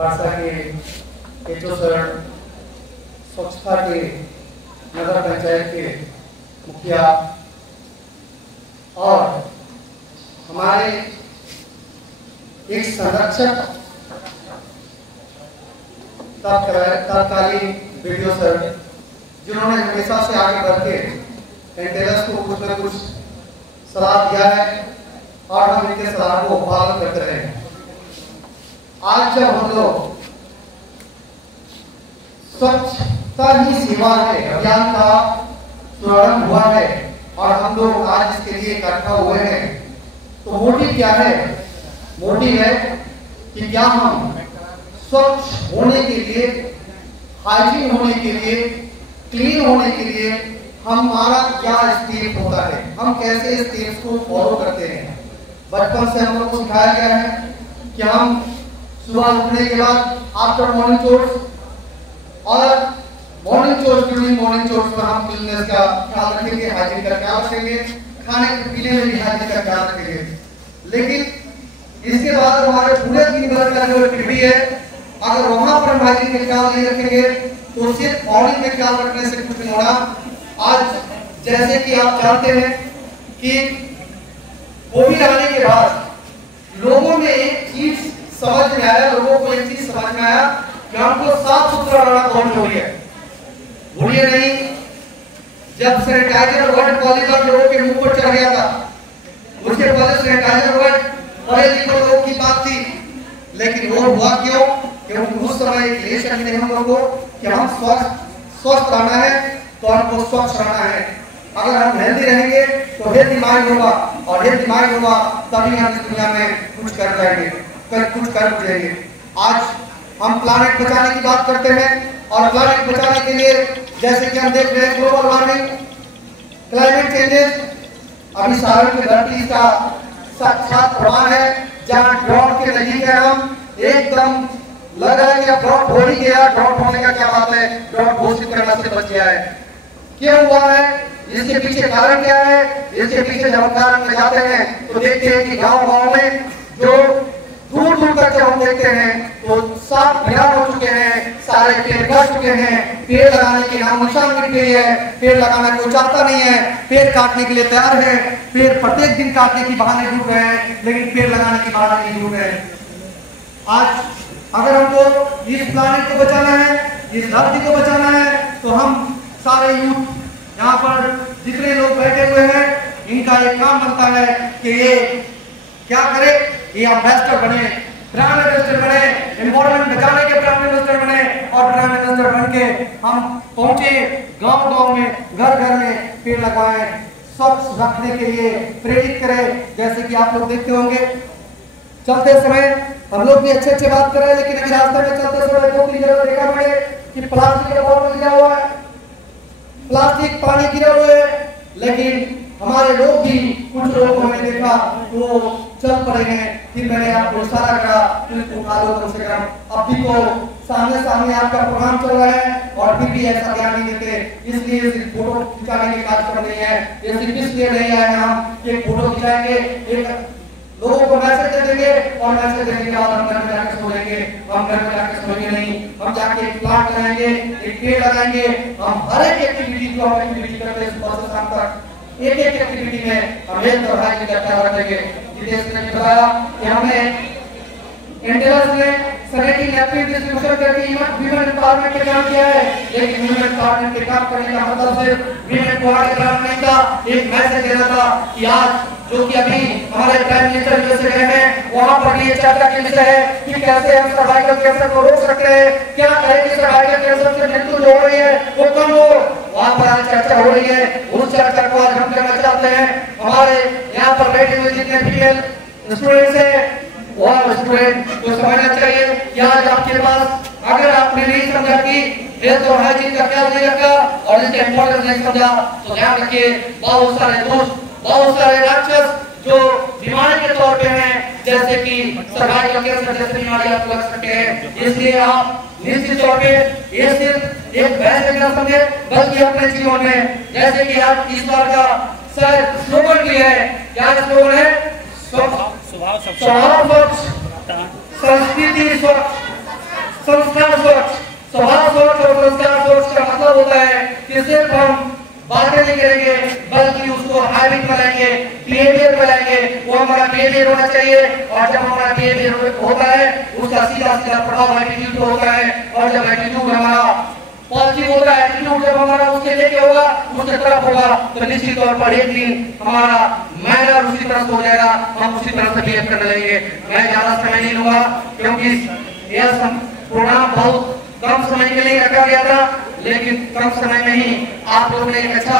पारसा के HO sir, स्वच्छता के नगर पंचायत के मुखिया और हमारे एक संरक्षक तत्कालीन वीडियो सर, जिन्होंने हमेशा से आगे बढ़ के एंटेलर्स को कुछ न कुछ सलाह दिया है और हम इनके सलाह को पालन करते रहे। आज जब हम लोग स्वच्छता ही सेवा है अभियान का शुभारंभ हुआ है और हम लोग आज इसके लिए इकट्ठा हुए हैं, तो मोटिव क्या है? मोटिव है कि क्या हम स्वच्छ होने के लिए, हाइजीन होने के लिए, क्लीन होने के लिए हमारा क्या स्टेप होता है, हम कैसे स्टेप्स को फॉलो करते हैं। बचपन से हम लोग को सिखाया गया है कि हम सुबह उठने के बाद आफ्टर मॉर्निंग चोर्स और morning chores, during morning chores में हम क्लीननेस का ख्याल रखेंगे, हाइजीन का ख्याल रखेंगे, खाने पीने में भी हाइजीन का ख्याल रखेंगे। लेकिन इसके बाद हमारे पूरे दिन भर का जो एक्टिविटी है, अगर वहां पर हाइजीन का ख्याल नहीं रखेंगे तो सिर्फ मॉर्निंग में ख्याल रखने से कुछ नहीं होना। आज जैसे कि आप जानते हैं कि कोविड आने के बाद लोगों में एक चीज समझ में आया, लोगों को एक चीज समझ में आया कि हमको साफ सुथरा रहना बहुत जरूरी है। भूलिए नहीं, जब सैनिटाइजर वर्ड पॉलीमर लोगों के मुंह पर चढ़ गया था, उसके पहले सैनिटाइजर वर्ड बड़े लिखो लोगों की बात थी, लेकिन वो हुआ क्यों? क्योंकि उस समय एक लेशन नहीं हम लोगों को कि हम स्वस्थ रहना है तो हमको स्वच्छ रहना है। अगर हम हेल्दी रहेंगे तो हेल्दी माइंड होगा और हेल्दी माइंड होगा तभी हम इस दुनिया में कुछ कर जाएंगे, कुछ कर जाएंगे। आज हम प्लानेट बचाने की बात करते हैं और प्लानेट बचाने के लिए जैसे कि हम देख रहे हैं ग्लोबल वार्मिंग, क्लाइमेट चेंजेस, अभी सारण की धरती का साक्षात प्रमाण है जहां ड्रॉट के नजदीक है। हम एकदम लग रहा है कि अब ड्रॉट हो ही गया, ड्रॉट होने का क्या बात है, ड्रॉट घोषित करना से बच गया है। क्यों हुआ है? इसके पीछे कारण क्या है? इसके पीछे जब हम कारण में जाते हैं तो देखते हैं कि गांव-गांव में जो दूर दूर तक जब हम देखते हैं तो साफ गिरान हो चुके हैं, सारे पेड़ कट चुके हैं, पेड़ लगाने की नाम निशान मिट गई है, पेड़ लगाना कोई चाहता नहीं है, पेड़ काटने के लिए तैयार है, पेड़ प्रत्येक दिन काटने की बहाने ढूंढ रहे हैं, लेकिन पेड़ लगाने की बहाने नहीं ढूंढ रहे हैं। आज अगर हमको इस प्लानेट को बचाना है, इस धरती को बचाना है, तो हम सारे यूथ यहाँ पर जितने लोग बैठे हुए हैं, इनका एक काम बनता है कि ये क्या करे, ये एम्बेसडर बने, ब्रांड एम्बेसडर बने, एनवायरनमेंट बचाने के ब्रांड एम्बेसडर बने और ब्रांड एम्बेसडर बन के हम पहुंचे गांव-गांव में, घर-घर में पेड़ लगाएं, स्वच्छ रखने के लिए प्रेरित करें। जैसे कि आप लोग देखते होंगे चलते समय हम लोग भी अच्छे बात कर रहे हैं, लेकिन अभी रास्ते में चलते समय दो तीन जगह देखा मैंने कि प्लास्टिक का बॉटल गिरा हुआ है, प्लास्टिक पानी गिरे हुए हैं, लेकिन हमारे लोग भी, कुछ लोगों को मैंने देखा वो चल पड़े हैं। फिर मैंने आपको इशारा करा कि उठा लो कम से कम। अब भी तो सामने आपका प्रोग्राम चल रहा है और फिर भी ऐसा ध्यान नहीं देते, इसलिए सिर्फ फोटो खिंचाने की कार्यक्रम नहीं है, ये सिर्फ इसलिए नहीं आए हम कि फोटो खिंचाएंगे, एक लोगों को मैसेज दे देंगे और मैसेज देने के बाद हम घर में जाकर सो लेंगे। हम घर में जाकर सोएंगे नहीं, हम जाके एक प्लांट लगाएंगे, एक पेड़ लगाएंगे। हम हर एक एक्टिविटी जो हम एक्टिविटी करते हैं सुबह से शाम तक, एक एक्टिविटी में हम हेल्थ और हाइजीन का ख्याल रखेंगे। जितेश ने बताया कि हमें एंटेलर्स ने सैनिटरी नैपकिन डिस्ट्रीब्यूशन करके ह्यूमन एम्पावरमेंट के काम किया है, लेकिन ह्यूमन एम्पावरमेंट के काम करने का मतलब सिर्फ वीमेन को आगे बढ़ाना नहीं था, एक मैसेज देना था कि आज जो कि अभी हमारे प्राइम मिनिस्टर जो से गए हैं वहां पर भी चर्चा की विषय है कि कैसे हम सर्वाइकल कैंसर को रोक सकते हैं, क्या करें कि सर्वाइकल कैंसर से मृत्यु जो हो रही है वो कम हो। वहां पर आज चर्चा हो रही है, उस चर्चा को आज हम करना चाहते हैं। हमारे यहाँ पर बैठे हुए जितने फीमेल स्टूडेंट्स हैं और स्टूडेंट को समझना चाहिए कि आज आपके पास अगर आपने नहीं समझा कि हेल्थ और हाइजीन का ख्याल नहीं रखा और इसका इंपॉर्टेंस नहीं समझा, तो ध्यान रखिए बहुत सारे दोस्त, बहुत सारे राक्षस जो बीमारी के तौर पे हैं, जैसे कि सर्वाइकल कैंसर जैसी बीमारी आप लग सकते हैं। इसलिए आप निश्चित तौर पे ये सिर्फ एक बहस न समझे, बल्कि अपने जीवन में, जैसे कि आप इस बार का शायद स्लोगन भी है, क्या स्लोगन है? स्वभाव स्वच्छ, संस्कृति स्वच्छ, संस्कार स्वच्छ, स्वभाव स्वच्छ और संस्कार स्वच्छ का मतलब होता है कि सिर्फ हम बातें नहीं करेंगे बल्कि उसको हैबिट बनाएंगे, बिहेवियर बनाएंगे। वो हमारा बिहेवियर होना चाहिए और जब हमारा बिहेवियर होता है उसका सीधा सीधा प्रभाव एटीट्यूड पे होता है और जब एटीट्यूड हमारा पॉजिटिव होता है, एटीट्यूड जब हमारा उसके लेके होगा, उसके तरफ होगा, तो निश्चित तौर पर एक दिन हमारा मैनर उसी तरह से हो जाएगा, हम उसी तरह से बिहेव करने लगेंगे। मैं ज्यादा समय नहीं लूंगा क्योंकि यह प्रोग्राम बहुत कम समय के लिए रखा गया था, लेकिन कम समय में ही आप लोगों ने एक अच्छा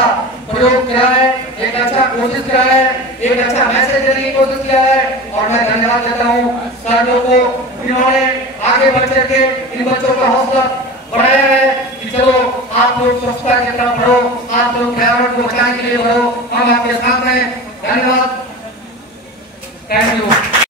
प्रयोग किया है, एक अच्छा कोशिश किया है, एक अच्छा मैसेज देने की कोशिश किया है और मैं धन्यवाद देता हूँ सर लोगों को, इन्होंने आगे बढ़ करके इन बच्चों का हौसला बढ़ाया है कि चलो आप लोग स्वच्छता की तरफ बढ़ो, आप लोग पर्यावरण को बचाने के लिए बढ़ो, हम आपके साथ हैं। धन्यवाद, थैंक यू।